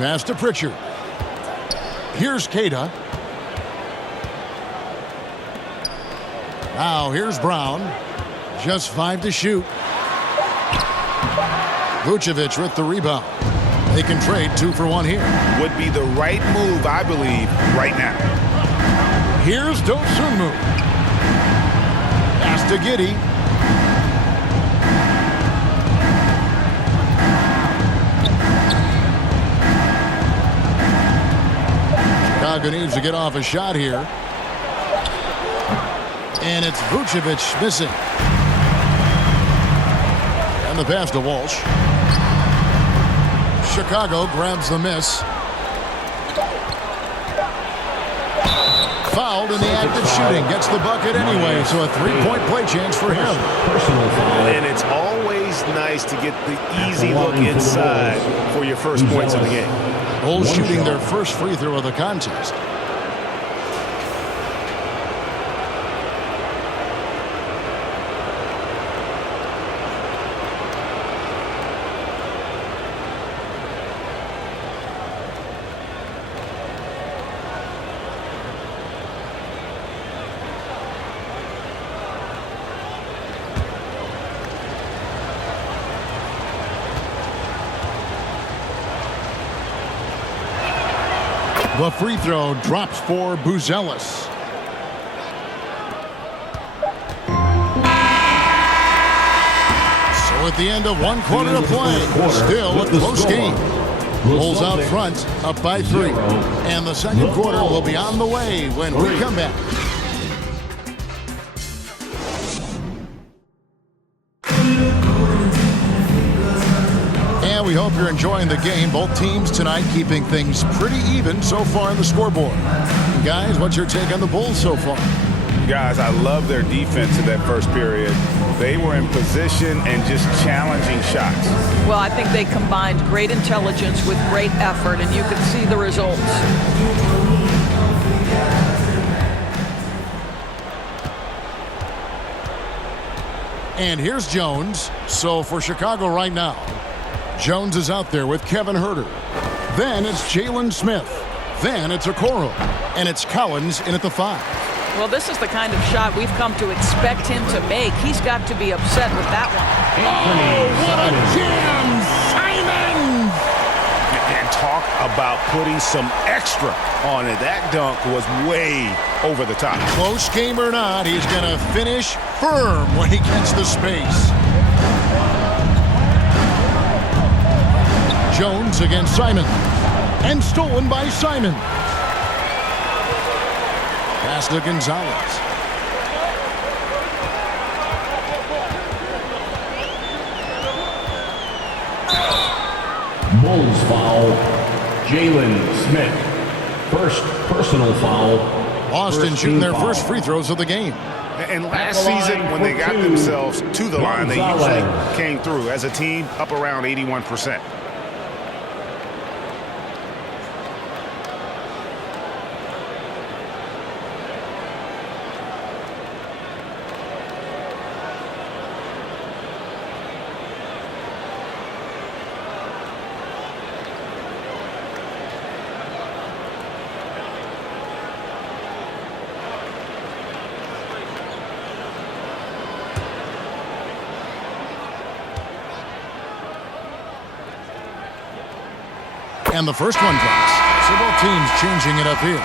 pass to Pritchard. Here's Cada. Now here's Brown. Just 5 to shoot. Vucevic with the rebound. They can trade 2 for 1 here. Would be the right move, I believe, right now. Here's Dosunmu. Pass to Giddey. Chicago needs to get off a shot here. And it's Vucevic missing. And the pass to Walsh. Chicago grabs the miss. Fouled in the act of shooting. Gets the bucket anyway, so a 3-point play chance for him. And it's always nice to get the easy look inside for your first points of the game. Bulls shooting their first free throw of the contest. The free throw drops for Buzelis. So at the end of 1 quarter of play, still a close game. Bulls out front, up by 3. And the second quarter will be on the way when we come back. We hope you're enjoying the game. Both teams tonight keeping things pretty even so far on the scoreboard. Guys, what's your take on the Bulls so far? Guys, I love their defense in that first period. They were in position and just challenging shots. Well, I think they combined great intelligence with great effort, and you can see the results. And here's Jones. So for Chicago right now, Jones is out there with Kevin Huerter. Then it's Jaylen Smith. Then it's Okoro. And it's Collins in at the 5. Well, this is the kind of shot we've come to expect him to make. He's got to be upset with that one. Oh, what a jam! Simon! And talk about putting some extra on it. That dunk was way over the top. Close game or not, he's going to finish firm when he gets the space. Jones against Simon. And stolen by Simon. Pass to Gonzalez. Bulls foul. Jaylen Smith. First personal foul. Boston shooting their first free throws of the game. And last season, when they got themselves to the line, they usually came through. As a team, up around 81%. And the first one drops. So both teams changing it up here.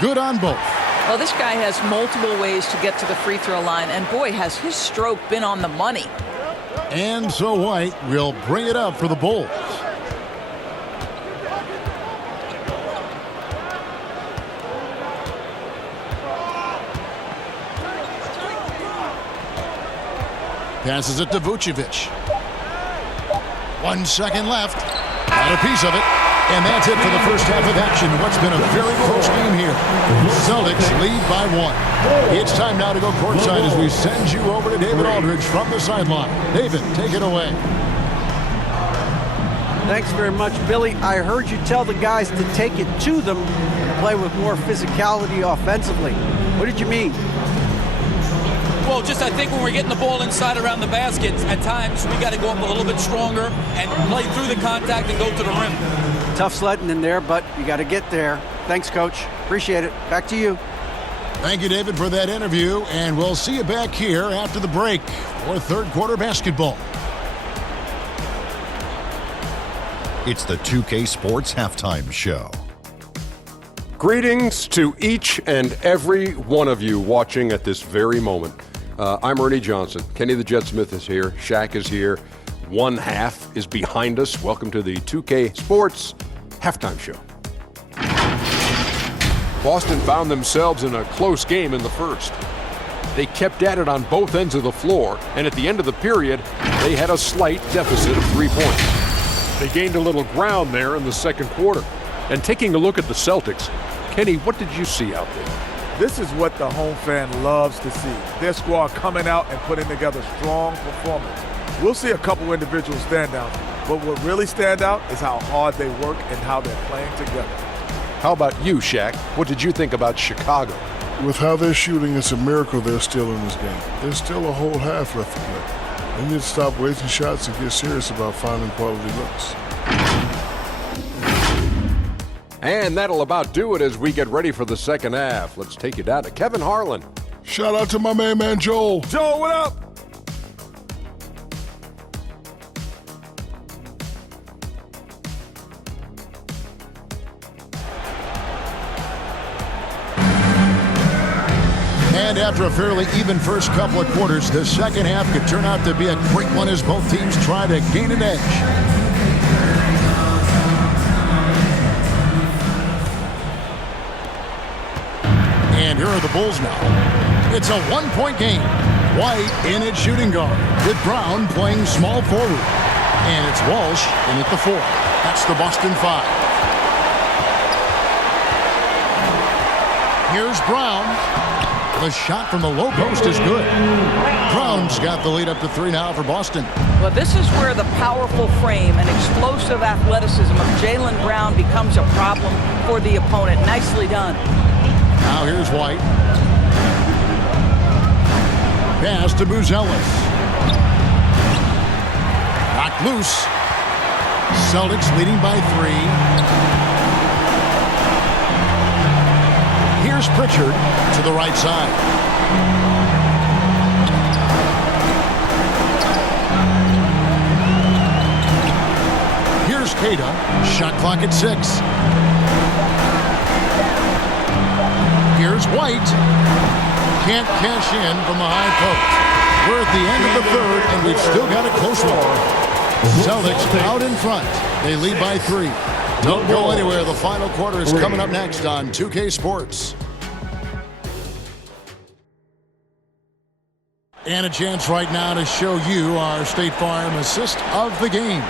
Good on both. Well, this guy has multiple ways to get to the free throw line, and boy, has his stroke been on the money. And so White will bring it up for the Bulls. Passes it to Vucevic. 1 second left. Got a piece of it. And that's it for the first half of action. What's been a very close game here. Celtics lead by 1. It's time now to go courtside as we send you over to David Aldridge from the sideline. David, take it away. Thanks very much, Billy. I heard you tell the guys to take it to them and play with more physicality offensively. What did you mean? Well, just I think when we're getting the ball inside around the basket, at times we got to go up a little bit stronger and play through the contact and go to the rim. Tough sledding in there, but you got to get there. Thanks, Coach. Appreciate it. Back to you. Thank you, David, for that interview, and we'll see you back here after the break for third quarter basketball. It's the 2K Sports Halftime Show. Greetings to each and every one of you watching at this very moment. I'm Ernie Johnson. Kenny the Jet Smith is here. Shaq is here. One half is behind us. Welcome to the 2K Sports Halftime Show. Boston found themselves in a close game in the first. They kept at it on both ends of the floor, and at the end of the period, they had a slight deficit of 3 points. They gained a little ground there in the second quarter. And taking a look at the Celtics, Kenny, what did you see out there? This is what the home fan loves to see. Their squad coming out and putting together strong performance. We'll see a couple individual standouts, but what really stand out is how hard they work and how they're playing together. How about you, Shaq? What did you think about Chicago? With how they're shooting, it's a miracle they're still in this game. There's still a whole half left to play. They need to stop wasting shots and get serious about finding quality looks. And that'll about do it as we get ready for the second half. Let's take you down to Kevin Harlan. Shout out to my man Joel. Joel, what up? And after a fairly even first couple of quarters, the second half could turn out to be a great one as both teams try to gain an edge. And here are the Bulls now. It's a one-point game. White in at shooting guard, with Brown playing small forward. And it's Walsh in at the 4. That's the Boston 5. Here's Brown. The shot from the low post is good. Brown's got the lead up to 3 now for Boston. Well, this is where the powerful frame and explosive athleticism of Jaylen Brown becomes a problem for the opponent. Nicely done. Now here's White. Pass to Buzelis. Knocked loose. Celtics leading by 3. Here's Pritchard to the right side. Here's Keita. Shot clock at 6. Here's White. Can't cash in from the high post. We're at the end of the third, and we've still got a close one. Celtics out in front. They lead by 3. Don't go anywhere. The final quarter is coming up next on 2K Sports. And a chance right now to show you our State Farm assist of the game.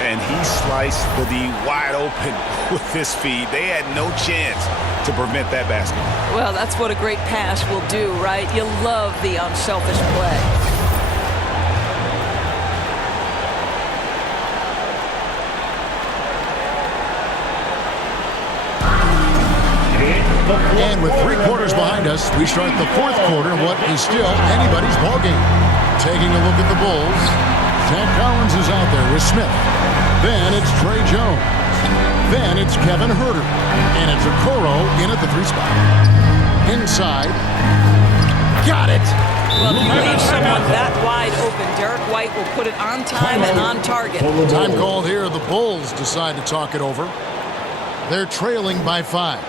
And he sliced the D wide open with his feed. They had no chance to prevent that basket. Well, that's what a great pass will do, right? You love the unselfish play. And with 3 quarters behind us, we start the fourth quarter in what is still anybody's ballgame. Taking a look at the Bulls, Zach Collins is out there with Smith. Then it's Trey Jones. Then it's Kevin Huerter. And it's Okoro in at the 3 spot. Inside. Got it. Well, if you leave someone that wide open, Derek White will put it on time and on target. Time called here. The Bulls decide to talk it over. They're trailing by 5.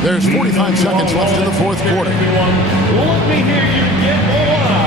There's 45 seconds left in the fourth quarter. Let me hear you get loud.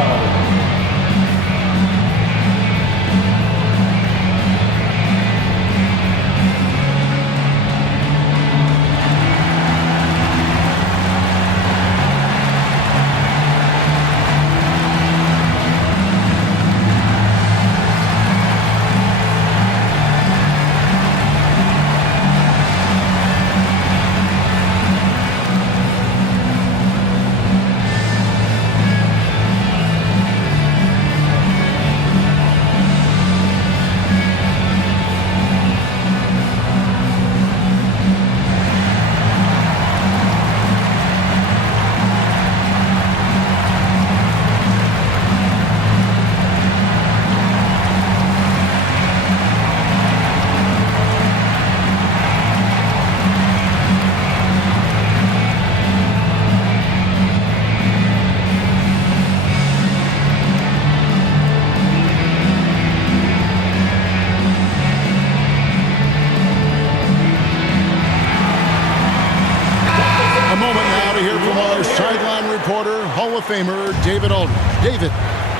sideline reporter, Hall of Famer David Aldridge. David.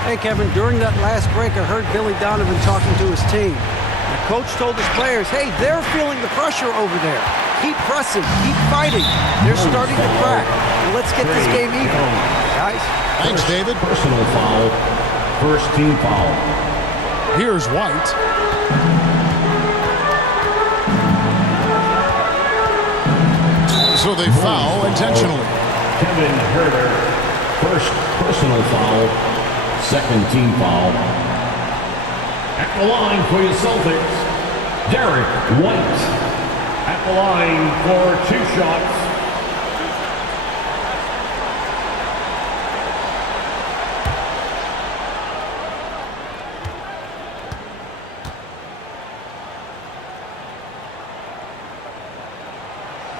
Hey, Kevin, during that last break, I heard Billy Donovan talking to his team. The coach told his players, hey, they're feeling the pressure over there. Keep pressing, keep fighting. They're starting to crack. Well, let's get this game even, guys. Thanks, David. Personal foul. First team foul. Here's White. So they foul intentionally. Kevin Herter. First personal foul. Second team foul. At the line for your Celtics, Derek White. At the line for 2 shots.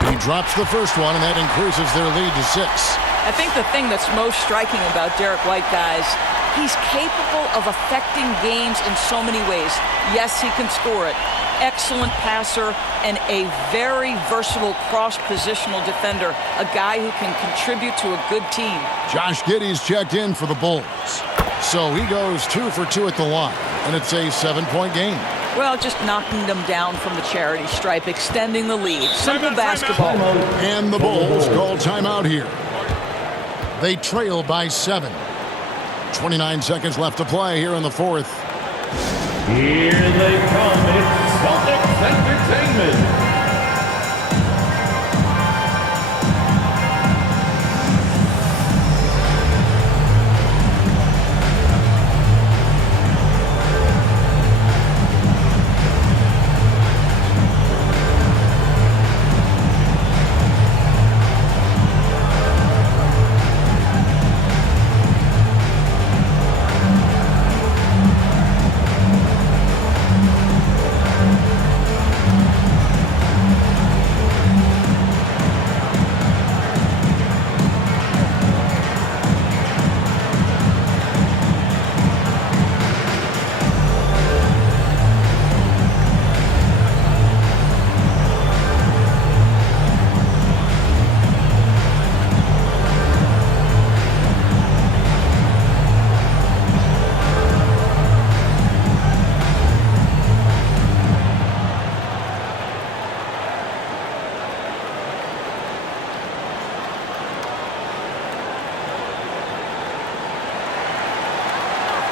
He drops the first one, and that increases their lead to 6. I think the thing that's most striking about Derek White, guys, he's capable of affecting games in so many ways. Yes, he can score it. Excellent passer and a very versatile cross-positional defender. A guy who can contribute to a good team. Josh Giddey's checked in for the Bulls. So he goes 2 for 2 at the line, and it's a 7-point game. Well, just knocking them down from the charity stripe, extending the lead. Simple basketball. And the Bulls call timeout here. They trail by 7. 29 seconds left to play here in the 4th. Here they come. It's Celtics Entertainment.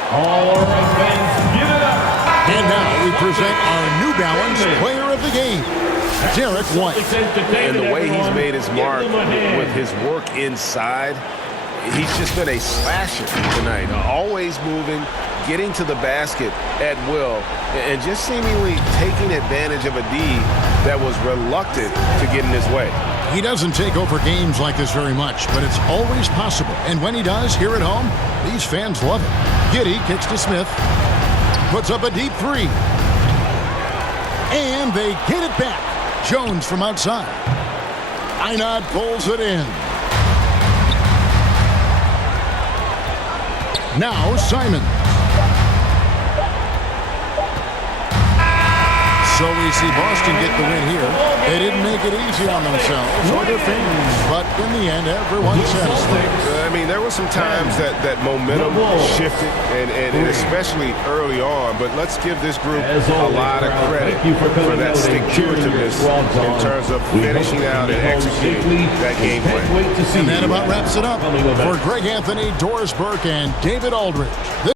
All right, fans, give it up. And now we present our New Balance Player of the Game, Derek White. And the way he's made his mark with his work inside, he's just been a slasher tonight. Always moving, getting to the basket at will, and just seemingly taking advantage of a D that was reluctant to get in his way. He doesn't take over games like this very much, but it's always possible. And when he does, here at home, these fans love it. Giddey kicks to Smith, puts up a deep 3. And they get it back. Jones from outside. Einad pulls it in. Now Simon. So we see Boston get the win here. They didn't make it easy on themselves or their fans, but in the end, everyone's satisfied. I mean, there were some times that momentum shifted, and especially early on, but let's give this group a lot of credit for that stick-to-itiveness in terms of finishing out and executing that game plan. And that about wraps it up. For Greg Anthony, Doris Burke, and David Aldridge.